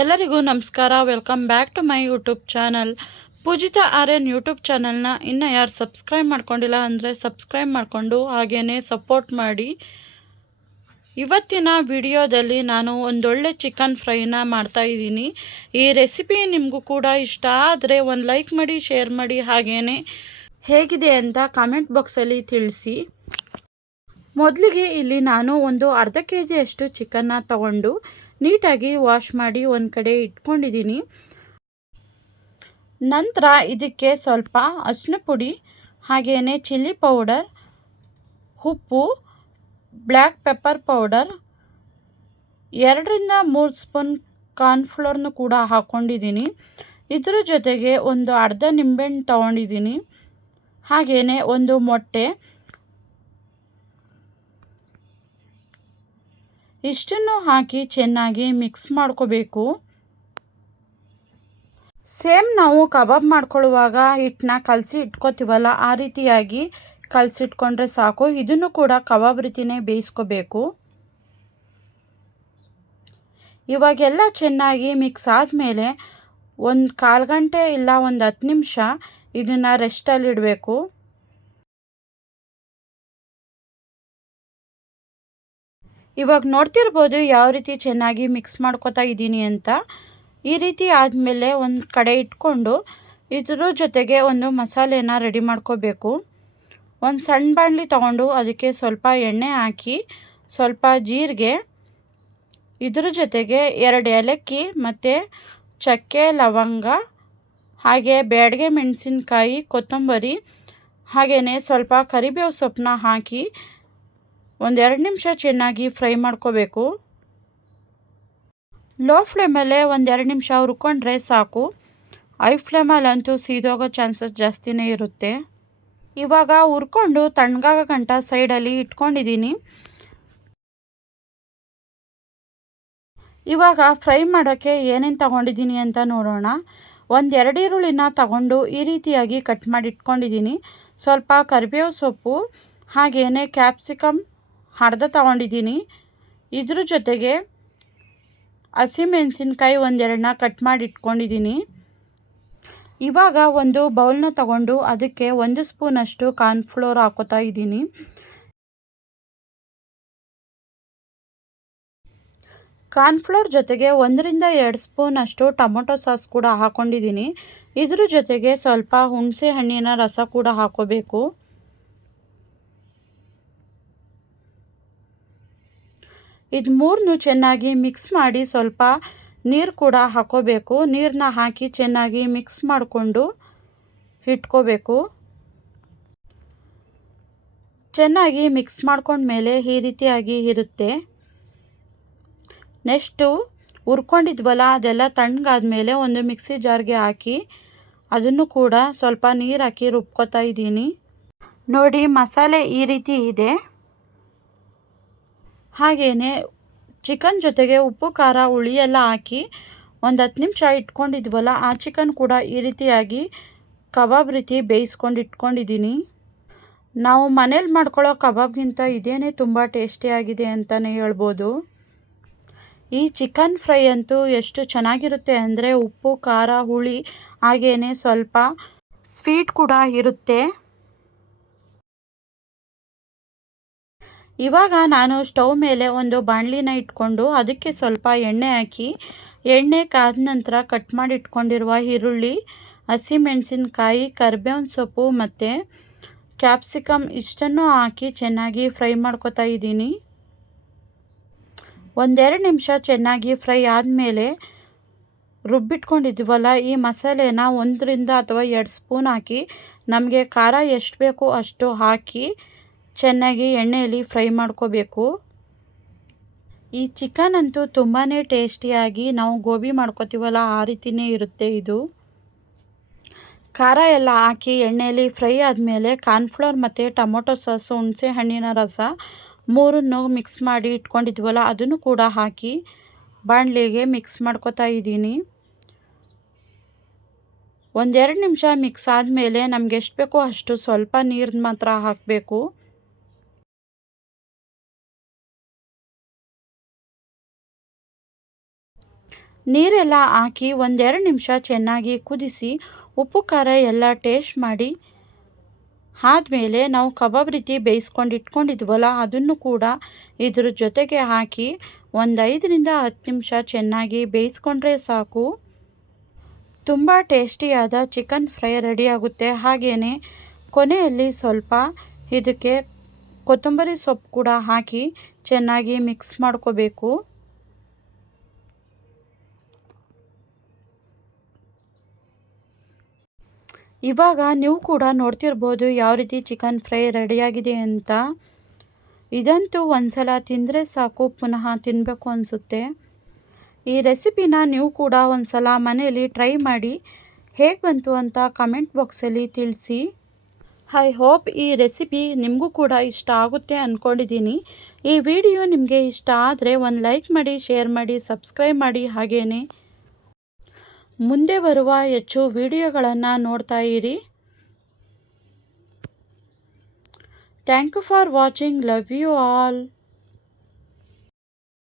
ಎಲ್ಲರಿಗೂ ನಮಸ್ಕಾರ. Welcome back to my YouTube channel. Poojitha Aryan YouTube ಚಾನಲ್ನ ಇನ್ನೂ ಯಾರು ಸಬ್ಸ್ಕ್ರೈಬ್ ಮಾಡ್ಕೊಂಡಿಲ್ಲ ಅಂದರೆ ಸಬ್ಸ್ಕ್ರೈಬ್ ಮಾಡಿಕೊಂಡು ಹಾಗೇ ಸಪೋರ್ಟ್ ಮಾಡಿ. ಇವತ್ತಿನ ವಿಡಿಯೋದಲ್ಲಿ ನಾನು ಒಂದೊಳ್ಳೆ ಚಿಕನ್ ಫ್ರೈನ ಮಾಡ್ತಾಯಿದ್ದೀನಿ. ಈ ರೆಸಿಪಿ ನಿಮಗೂ ಕೂಡ ಇಷ್ಟ ಆದರೆ ಒಂದು ಲೈಕ್ ಮಾಡಿ, ಶೇರ್ ಮಾಡಿ, ಹಾಗೇ ಹೇಗಿದೆ ಅಂತ ಕಾಮೆಂಟ್ ಬಾಕ್ಸಲ್ಲಿ ತಿಳಿಸಿ. ಮೊದಲಿಗೆ ಇಲ್ಲಿ ನಾನು ಒಂದು ಅರ್ಧ kg ಅಷ್ಟು ಚಿಕನ್ನ ತಗೊಂಡು ನೀಟಾಗಿ ವಾಶ್ ಮಾಡಿ ಒಂದು ಕಡೆ ಇಟ್ಕೊಂಡಿದ್ದೀನಿ. ನಂತರ ಇದಕ್ಕೆ ಸ್ವಲ್ಪ ಅರಿಶಿನ ಪುಡಿ, ಹಾಗೆಯೇ ಚಿಲ್ಲಿ ಪೌಡರ್, ಉಪ್ಪು, ಬ್ಲ್ಯಾಕ್ ಪೆಪ್ಪರ್ ಪೌಡರ್, 2ರಿಂದ 3 ಸ್ಪೂನ್ ಕಾರ್ನ್ಫ್ಲೋರ್ನು ಕೂಡ ಹಾಕ್ಕೊಂಡಿದ್ದೀನಿ. ಇದ್ರ ಜೊತೆಗೆ ಒಂದು ಅರ್ಧ ನಿಂಬೆಹಣ್ಣು ತೊಗೊಂಡಿದ್ದೀನಿ, ಹಾಗೆಯೇ ಒಂದು ಮೊಟ್ಟೆ. ಇಷ್ಟನ್ನು ಹಾಕಿ ಚೆನ್ನಾಗಿ ಮಿಕ್ಸ್ ಮಾಡ್ಕೋಬೇಕು. ಸೇಮ್ ನಾವು ಕಬಾಬ್ ಮಾಡ್ಕೊಳ್ಳುವಾಗ ಹಿಟ್ಟನ್ನ ಕಲಸಿ ಇಟ್ಕೋತೀವಲ್ಲ, ಆ ರೀತಿಯಾಗಿ ಕಲಸಿಟ್ಕೊಂಡ್ರೆ ಸಾಕು. ಇದನ್ನು ಕೂಡ ಕಬಾಬ್ ರೀತಿಯೇ ಬೇಯಿಸ್ಕೋಬೇಕು. ಇವಾಗೆಲ್ಲ ಚೆನ್ನಾಗಿ ಮಿಕ್ಸ್ ಆದಮೇಲೆ ಒಂದು 1/4 ಗಂಟೆ ಇಲ್ಲ ಒಂದು 10 ನಿಮಿಷ ಇದನ್ನು ರೆಸ್ಟಲ್ಲಿ ಇಡಬೇಕು. ಇವಾಗ ನೋಡ್ತಿರ್ಬೋದು ಯಾವ ರೀತಿ ಚೆನ್ನಾಗಿ ಮಿಕ್ಸ್ ಮಾಡ್ಕೋತಾ ಇದ್ದೀನಿ ಅಂತ. ಈ ರೀತಿ ಆದಮೇಲೆ ಒಂದು ಕಡೆ ಇಟ್ಕೊಂಡು ಇದ್ರ ಜೊತೆಗೆ ಒಂದು ಮಸಾಲೆನ ರೆಡಿ ಮಾಡ್ಕೋಬೇಕು. ಒಂದು ಸಣ್ಣ ಬಾಣಲಿ ತೊಗೊಂಡು ಅದಕ್ಕೆ ಸ್ವಲ್ಪ ಎಣ್ಣೆ ಹಾಕಿ, ಸ್ವಲ್ಪ ಜೀರಿಗೆ, ಇದ್ರ ಜೊತೆಗೆ 2 ಏಲಕ್ಕಿ ಮತ್ತು ಚಕ್ಕೆ, ಲವಂಗ, ಹಾಗೆ ಬ್ಯಾಡಗೆ ಮೆಣಸಿನ್ಕಾಯಿ, ಕೊತ್ತಂಬರಿ, ಹಾಗೆಯೇ ಸ್ವಲ್ಪ ಕರಿಬೇವು ಸೊಪ್ಪನ್ನ ಹಾಕಿ ಒಂದು 2 ನಿಮಿಷ ಚೆನ್ನಾಗಿ ಫ್ರೈ ಮಾಡ್ಕೋಬೇಕು. ಲೋ ಫ್ಲೇಮಲ್ಲೇ ಒಂದು 2 ನಿಮಿಷ ಹುರ್ಕೊಂಡ್ರೆ ಸಾಕು. ಹೈ ಫ್ಲೇಮಲ್ಲಂತೂ ಸೀದೋಗೋ ಚಾನ್ಸಸ್ ಜಾಸ್ತಿನೇ ಇರುತ್ತೆ. ಇವಾಗ ಹುರ್ಕೊಂಡು ತಣ್ಣಗಾಗೋ ಗಂಟ ಸೈಡಲ್ಲಿ ಇಟ್ಕೊಂಡಿದ್ದೀನಿ. ಇವಾಗ ಫ್ರೈ ಮಾಡೋಕ್ಕೆ ಏನೇನು ತಗೊಂಡಿದ್ದೀನಿ ಅಂತ ನೋಡೋಣ. ಒಂದು 2 ಈರುಳ್ಳಿನ ತಗೊಂಡು ಈ ರೀತಿಯಾಗಿ ಕಟ್ ಮಾಡಿ ಇಟ್ಕೊಂಡಿದ್ದೀನಿ. ಸ್ವಲ್ಪ ಕರಿಬೇವು ಸೊಪ್ಪು, ಹಾಗೆಯೇ ಕ್ಯಾಪ್ಸಿಕಮ್ ಅರ್ಧ ತಗೊಂಡಿದ್ದೀನಿ. ಇದ್ರ ಜೊತೆಗೆ ಹಸಿಮೆಣಸಿನ್ಕಾಯಿ 1-2ನ ಕಟ್ ಮಾಡಿ ಇಟ್ಕೊಂಡಿದ್ದೀನಿ. ಇವಾಗ ಒಂದು ಬೌಲ್ನ ತಗೊಂಡು ಅದಕ್ಕೆ 1 ಸ್ಪೂನಷ್ಟು ಕಾರ್ನ್ಫ್ಲೋರ್ ಹಾಕೋತಾ ಇದ್ದೀನಿ. ಕಾರ್ನ್ಫ್ಲೋರ್ ಜೊತೆಗೆ 1ರಿಂದ 2 ಸ್ಪೂನಷ್ಟು ಟೊಮೊಟೊ ಸಾಸ್ ಕೂಡ ಹಾಕ್ಕೊಂಡಿದ್ದೀನಿ. ಇದ್ರ ಜೊತೆಗೆ ಸ್ವಲ್ಪ ಹುಣಸೆ ಹಣ್ಣಿನ ರಸ ಕೂಡ ಹಾಕೋಬೇಕು. ಇದು ಮೂರನ್ನು ಚೆನ್ನಾಗಿ ಮಿಕ್ಸ್ ಮಾಡಿ ಸ್ವಲ್ಪ ನೀರು ಕೂಡ ಹಾಕೋಬೇಕು. ನೀರನ್ನ ಹಾಕಿ ಚೆನ್ನಾಗಿ ಮಿಕ್ಸ್ ಮಾಡಿಕೊಂಡು ಇಟ್ಕೋಬೇಕು. ಚೆನ್ನಾಗಿ ಮಿಕ್ಸ್ ಮಾಡ್ಕೊಂಡ್ಮೇಲೆ ಈ ರೀತಿಯಾಗಿ ಇರುತ್ತೆ. ನೆಕ್ಸ್ಟು ಹುರ್ಕೊಂಡಿದ್ವಲ್ಲ ಅದೆಲ್ಲ ತಣ್ಣಗಾದ್ಮೇಲೆ ಒಂದು ಮಿಕ್ಸಿ ಜಾರ್ಗೆ ಹಾಕಿ ಅದನ್ನು ಕೂಡ ಸ್ವಲ್ಪ ನೀರು ಹಾಕಿ ರುಬ್ಕೋತಾ ಇದ್ದೀನಿ. ನೋಡಿ ಮಸಾಲೆ ಈ ರೀತಿ ಇದೆ. ಹಾಗೆಯೇ ಚಿಕನ್ ಜೊತೆಗೆ ಉಪ್ಪು, ಖಾರ, ಹುಳಿ ಎಲ್ಲ ಹಾಕಿ ಒಂದು 10 ನಿಮಿಷ ಇಟ್ಕೊಂಡಿದ್ವಲ್ಲ ಆ ಚಿಕನ್ ಕೂಡ ಈ ರೀತಿಯಾಗಿ ಕಬಾಬ್ ರೀತಿ ಬೇಯಿಸ್ಕೊಂಡು ಇಟ್ಕೊಂಡಿದ್ದೀನಿ. ನಾವು ಮನೇಲಿ ಮಾಡ್ಕೊಳ್ಳೋ ಕಬಾಬ್ಗಿಂತ ಇದೇನೇ ತುಂಬ ಟೇಸ್ಟಿಯಾಗಿದೆ ಅಂತಲೇ ಹೇಳ್ಬೋದು. ಈ ಚಿಕನ್ ಫ್ರೈ ಅಂತೂ ಎಷ್ಟು ಚೆನ್ನಾಗಿರುತ್ತೆ ಅಂದರೆ ಉಪ್ಪು, ಖಾರ, ಹುಳಿ, ಹಾಗೆಯೇ ಸ್ವಲ್ಪ ಸ್ವೀಟ್ ಕೂಡ ಇರುತ್ತೆ. ಇವಾಗ ನಾನು ಸ್ಟವ್ ಮೇಲೆ ಒಂದು ಬಾಣಲಿನ ಇಟ್ಕೊಂಡು ಅದಕ್ಕೆ ಸ್ವಲ್ಪ ಎಣ್ಣೆ ಹಾಕಿ, ಎಣ್ಣೆ ಕಾದ ನಂತರ ಕಟ್ ಮಾಡಿ ಇಟ್ಕೊಂಡಿರುವ ಈರುಳ್ಳಿ, ಹಸಿಮೆಣಸಿನ್ಕಾಯಿ, ಕರಿಬೇವಿನ ಸೊಪ್ಪು ಮತ್ತು ಕ್ಯಾಪ್ಸಿಕಮ್ ಇಷ್ಟನ್ನು ಹಾಕಿ ಚೆನ್ನಾಗಿ ಫ್ರೈ ಮಾಡ್ಕೋತಾ ಇದ್ದೀನಿ. 1-2 ನಿಮಿಷ ಚೆನ್ನಾಗಿ ಫ್ರೈ ಆದಮೇಲೆ ರುಬ್ಬಿಟ್ಕೊಂಡಿದ್ವಲ್ಲ ಈ ಮಸಾಲೆನ 1ರಿಂದ ಅಥವಾ 2 ಸ್ಪೂನ್ ಹಾಕಿ ನಮಗೆ ಖಾರ ಎಷ್ಟು ಬೇಕು ಅಷ್ಟು ಹಾಕಿ ಚೆನ್ನಾಗಿ ಎಣ್ಣೆಯಲ್ಲಿ ಫ್ರೈ ಮಾಡ್ಕೋಬೇಕು. ಈ ಚಿಕನ್ ಅಂತೂ ತುಂಬಾ ಟೇಸ್ಟಿಯಾಗಿ ನಾವು ಗೋಬಿ ಮಾಡ್ಕೋತೀವಲ್ಲ ಆ ರೀತಿಯೇ ಇರುತ್ತೆ ಇದು. ಖಾರ ಎಲ್ಲ ಹಾಕಿ ಎಣ್ಣೆಯಲ್ಲಿ ಫ್ರೈ ಆದಮೇಲೆ ಕಾರ್ನ್ಫ್ಲೋರ್ ಮತ್ತು ಟೊಮೊಟೊ ಸಾಸು, ಹುಣಸೆ ಹಣ್ಣಿನ ರಸ ಮೂರನ್ನು ಮಿಕ್ಸ್ ಮಾಡಿ ಇಟ್ಕೊಂಡಿದ್ವಲ್ಲ ಅದನ್ನು ಕೂಡ ಹಾಕಿ ಬಾಣಲಿಗೆ ಮಿಕ್ಸ್ ಮಾಡ್ಕೋತಾ ಇದ್ದೀನಿ. 1-2 ನಿಮಿಷ ಮಿಕ್ಸ್ ಆದಮೇಲೆ ನಮ್ಗೆ ಎಷ್ಟು ಬೇಕೋ ಅಷ್ಟು ಸ್ವಲ್ಪ ನೀರನ್ನ ಮಾತ್ರ ಹಾಕಬೇಕು. ನೀರೆಲ್ಲ ಹಾಕಿ ಒಂದೆರಡು ನಿಮಿಷ ಚೆನ್ನಾಗಿ ಕುದಿಸಿ ಉಪ್ಪು ಖಾರ ಎಲ್ಲ ಟೇಸ್ಟ್ ಮಾಡಿ ಆದಮೇಲೆ ನಾವು ಕಬಾಬ್ ರೀತಿ ಬೇಯಿಸ್ಕೊಂಡು ಇಟ್ಕೊಂಡಿದ್ವಲ್ಲ ಅದನ್ನು ಕೂಡ ಇದ್ರ ಜೊತೆಗೆ ಹಾಕಿ ಒಂದು 5ರಿಂದ 10 ನಿಮಿಷ ಚೆನ್ನಾಗಿ ಬೇಯಿಸ್ಕೊಂಡ್ರೆ ಸಾಕು. ತುಂಬ ಟೇಸ್ಟಿಯಾದ ಚಿಕನ್ ಫ್ರೈ ರೆಡಿಯಾಗುತ್ತೆ. ಹಾಗೆಯೇ ಕೊನೆಯಲ್ಲಿ ಸ್ವಲ್ಪ ಇದಕ್ಕೆ ಕೊತ್ತಂಬರಿ ಸೊಪ್ಪು ಕೂಡ ಹಾಕಿ ಚೆನ್ನಾಗಿ ಮಿಕ್ಸ್ ಮಾಡ್ಕೋಬೇಕು. ಇವಾಗ ನೀವು ಕೂಡ ನೋಡ್ತಿರ್ಬೋದು ಯಾವ ರೀತಿ ಚಿಕನ್ ಫ್ರೈ ರೆಡಿಯಾಗಿದೆ ಅಂತ. ಇದಂತೂ ಒಂದ್ಸಲ ತಿಂದರೆ ಸಾಕು ಪುನಃ ತಿನ್ನಬೇಕು ಅನಿಸುತ್ತೆ. ಈ ರೆಸಿಪಿನ ನೀವು ಕೂಡ ಒಂದ್ಸಲ ಮನೆಯಲ್ಲಿ ಟ್ರೈ ಮಾಡಿ ಹೇಗೆ ಬಂತು ಅಂತ ಕಮೆಂಟ್ ಬಾಕ್ಸಲ್ಲಿ ತಿಳಿಸಿ. ಐ ಹೋಪ್ ಈ ರೆಸಿಪಿ ನಿಮಗೂ ಕೂಡ ಇಷ್ಟ ಆಗುತ್ತೆ ಅಂದ್ಕೊಂಡಿದ್ದೀನಿ. ಈ ವಿಡಿಯೋ ನಿಮಗೆ ಇಷ್ಟ ಆದರೆ ಒಂದು ಲೈಕ್ ಮಾಡಿ, ಶೇರ್ ಮಾಡಿ, ಸಬ್ಸ್ಕ್ರೈಬ್ ಮಾಡಿ. ಹಾಗೆಯೇ ಮುಂದೆ ಬರುವ ಹೆಚ್ಚು ವಿಡಿಯೋಗಳನ್ನು ನೋಡ್ತಾ ಇರಿ. Thank you for watching. Love you all.